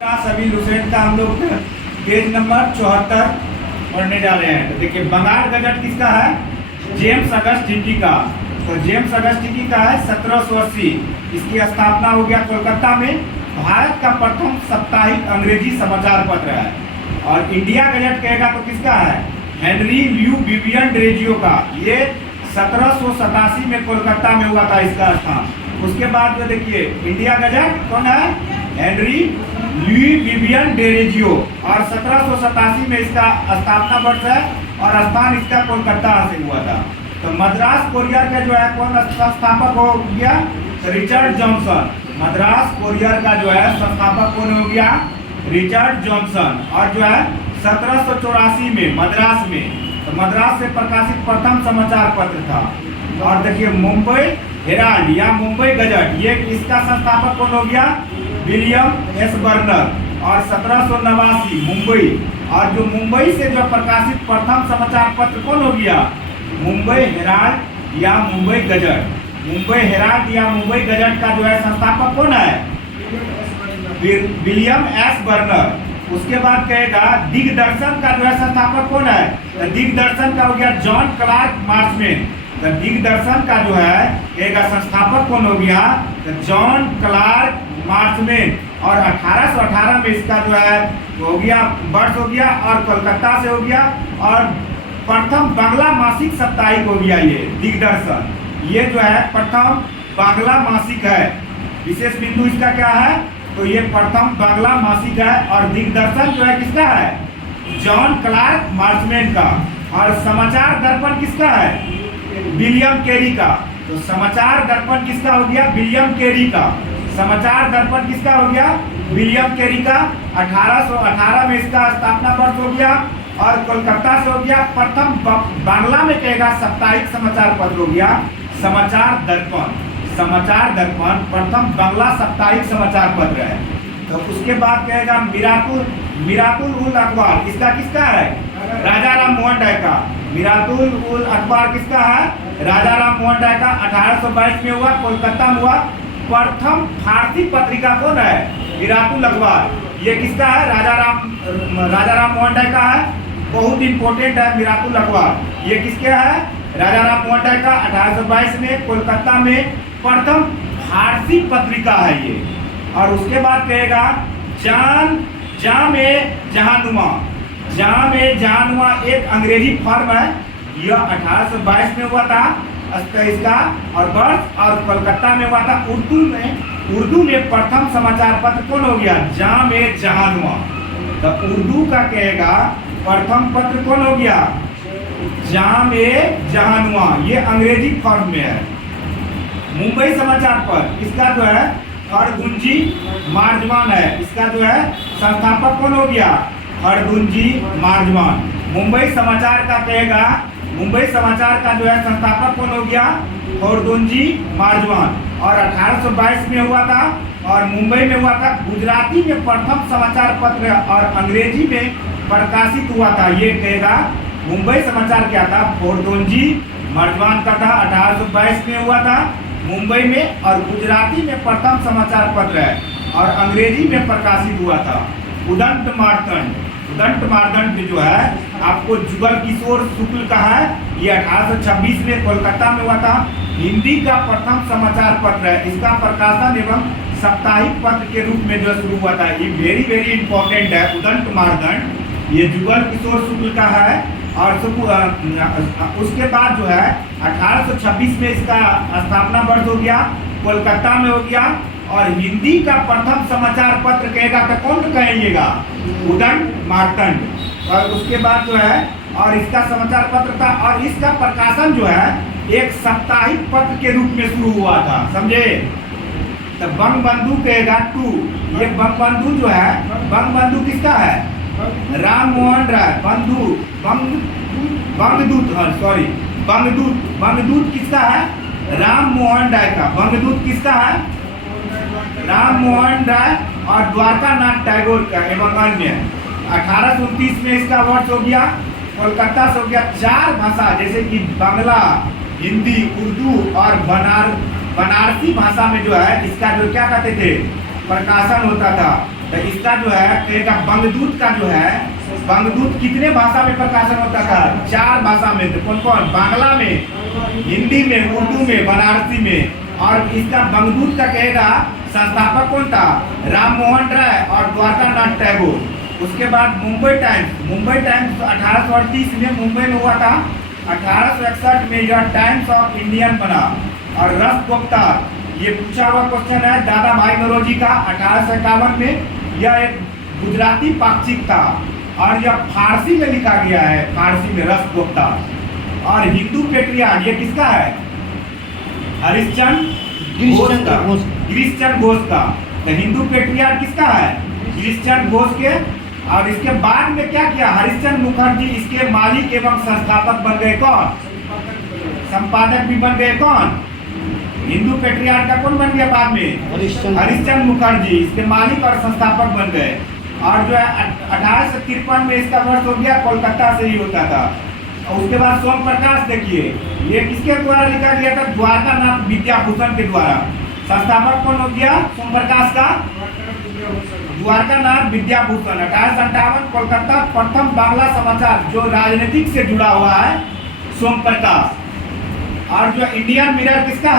सभी लुसेंट का हम लोग पेज नंबर 74 पढ़ने जा रहे हैं। तो देखिए, बंगाल गजट किसका है? जेम्स अगस्ट हिंडी का। तो जेम्स अगस्ट हिंडी का है 1780। इसकी स्थापना हो गया कोलकाता में। भारत का प्रथम साप्ताहिक अंग्रेजी समाचार पत्र है। और इंडिया गजट कहेगा तो किसका है? हेनरी ल्यू विवियन डेरोजियो का। ये 1787 में कोलकाता में हुआ था इसका स्थान। उसके बाद जो देखिए, इंडिया गजट कौन है? Henry Louis Vivian Derozio. और 1787 में इसका स्थापना वर्ष है और स्थान इसका कोलकाता से हुआ था। तो मद्रास कोरियर का जो है कौन संस्थापक हो गया? Richard Johnson. मद्रास कोरियर का जो है संस्थापक कौन हो गया? Richard Johnson. और जो है 1784 में मद्रास में, तो मद्रास से प्रकाशित प्रथम समाचार पत्र था। और देखिए, मुंबई हेराल्ड या मुंबई गजट, ये इसका संस्थापक कौन हो गया? William S burner. और 1789 मुंबई। और जो मुंबई से जो प्रकाशित प्रथम समाचार पत्र कौन हो गया? मुंबई हेराल्ड या मुंबई गजट। मुंबई हेराल्ड या मुंबई गजट का जो है संस्थापक कौन है? William S burner. उसके बाद कहेगा दिग्दर्शन का जो है संस्थापक कौन है? तो दिग्दर्शन का हो गया जॉन क्लार्क मार्चमेन। तो दिग्दर्शन का जो है कहेगा संस्थापक कौन हो गया? तो जॉन क्लार्क मार्चमेन। और 1818 में इसका जो है हो गया वर्ष हो गया और कोलकाता से हो गया। और प्रथम बांग्ला मासिक साप्ताहिक हो गया ये दिग्दर्शन। ये जो है प्रथम बांग्ला मासिक है। विशेष बिंदु इसका क्या है? तो ये प्रथम बांग्ला मासिक है। और दिग्दर्शन जो है किसका है? जॉन क्लार्क मार्चमेन का। और समाचार दर्पण किसका है? विलियम कैरी का। तो समाचार दर्पण किसका हो गया? विलियम कैरी का। समाचार दर्पण किसका हो गया? विलियम कैरी का। 1818 में इसका स्थापना वर्ष हो गया और कोलकाता से हो गया। प्रथम बांग्ला में कहेगा साप्ताहिक समाचार पत्र हो गया समाचार दर्पण। समाचार दर्पण प्रथम बांग्ला साप्ताहिक समाचार पत्र है। तो उसके बाद कहेगा मिरातुल उल अखबार। इसका किसका है? राजा राम मोहन राय का। मिरातुल उल अखबार किसका है? राजा राम मोहन राय का। 1822 में हुआ, कोलकाता में हुआ। प्रथम फारसी पत्रिका कौन है? मिरातुल अखबार। ये किसका है? राजा राम मोहन राय का है। बहुत इंपॉर्टेंट है मिरातुल अखबार। ये किसके है? राजा राम मोहन राय का। 1822 में कोलकाता में प्रथम फारसी पत्रिका है ये। और उसके बाद कहेगा जामे जहानुमा। जामे जहानुमा एक अंग्रेजी फर्म है। यह 1822 में हुआ था इसका और वर्ष। और कोलकाता में हुआ था। उर्दू में प्रथम समाचार पत्र कौन हो गया? जामे जहानुमा। तो उर्दू का कहेगा प्रथम पत्र कौन हो गया? जामे जहानुमा। ये अंग्रेजी फर्म में है। मुंबई समाचार पत्र इसका जो है हरदुंजी मार्जमान है। इसका जो है संस्थापक कौन हो गया? हरदुंजी मार्जमान। मुंबई समाचार का कहेगा, मुंबई समाचार का जो है संस्थापक कौन हो गया? हरदुंजी मार्जमान। और 1822 में हुआ था और मुंबई में हुआ था। गुजराती में प्रथम समाचार पत्र और अंग्रेजी में प्रकाशित हुआ था। ये कहेगा मुंबई समाचार क्या था? हरदुंजी मार्जमान का था। 1822 में हुआ था मुंबई में। और गुजराती में प्रथम समाचार पत्र है और अंग्रेजी में प्रकाशित हुआ था। उदंत मार्तंड जो है आपको जुगल किशोर शुक्ल का है। ये 1826 में कोलकाता में हुआ था। हिंदी का प्रथम समाचार पत्र है। इसका प्रकाशन एवं साप्ताहिक पत्र के रूप में जो शुरू हुआ था। ये वेरी इंपॉर्टेंट है। उदंत मार्तंड ये जुगल किशोर शुक्ल का है। और उसके बाद जो है 1826 में इसका स्थापना वर्ष हो गया, कोलकाता में हो गया। और हिंदी का प्रथम समाचार पत्र कहेगा तो कौन कहेंगेगा? उदंत मार्तंड। और उसके बाद जो है और इसका समाचार पत्र था। और इसका प्रकाशन जो है एक साप्ताहिक पत्र के रूप में शुरू हुआ था, समझे? तो बंगबंधु कहेगा 2। ये बंगबंधु जो है, बंगबंधु किसका है? राम मोहन राय। बंगदूत किसका है? राम मोहन राय का। बंगदूत किसका है? राम मोहन राय और द्वारकानाथ टैगोर का एवं अन्य। 1829 में इसका वर्ष हो गया, कोलकाता से हो गया। 4 भाषा जैसे कि बांग्ला, हिंदी, उर्दू और बनारसी भाषा में जो है इसका जो क्या कहते थे? प्रकाशन होता था। तो इसका जो है कहेगा बंगदूत का जो है, बंगदूत कितने भाषा में प्रकाशन होता था? 4 भाषा में। तो कौन कौन? बांग्ला में, हिंदी में, उर्दू में, बनारसी में। और इसका बंगदूत का कहेगा संस्थापक कौन था? राम मोहन राय और द्वारका नाथ टैगोर। उसके बाद मुंबई टाइम्स, मुंबई टाइम्स 1838 में मुंबई में हुआ था। 1861 में यह टाइम्स ऑफ इंडियन बना। और रस गुप्ता, ये पूछा हुआ क्वेश्चन है दादा भाई नौरोजी का 1851 में। यह एक गुजराती पाक्षिक था और यह फारसी में लिखा गया है, फारसी में रस गुप्ता। और हिंदू पेट्रियार्क ये किसका है? हरिश्चंद्र घोष का, गिरीशचंद्र घोष का। तो हिंदू पेट्रियार्क किसका है? गिरीशचंद्र घोष के। और इसके बाद में क्या किया? हरिश्चंद्र मुखर्जी इसके मालिक एवं संस्थापक बन गए। कौन? संपादक भी बन गए। कौन? हिंदू पेट्रियार्क का कौन बन गया बाद में? हरिश्चंद्र मुखर्जी इसके मालिक और संस्थापक बन गए। और जो है 1853 में इसका वर्ष हो गया, कोलकाता से ही होता था। और उसके बाद सोम प्रकाश देखिए, ये किसके द्वारा लिखा गया था? द्वारका नाथ विद्याभूषण के द्वारा। संस्थापक कौन हो गया सोम प्रकाश का? द्वारका नाथ विद्याभूषण। 1857 कोलकाता, प्रथम बांग्ला समाचार जो राजनीतिक से जुड़ा हुआ है सोम प्रकाश। और जो इंडियन मिरर किसका?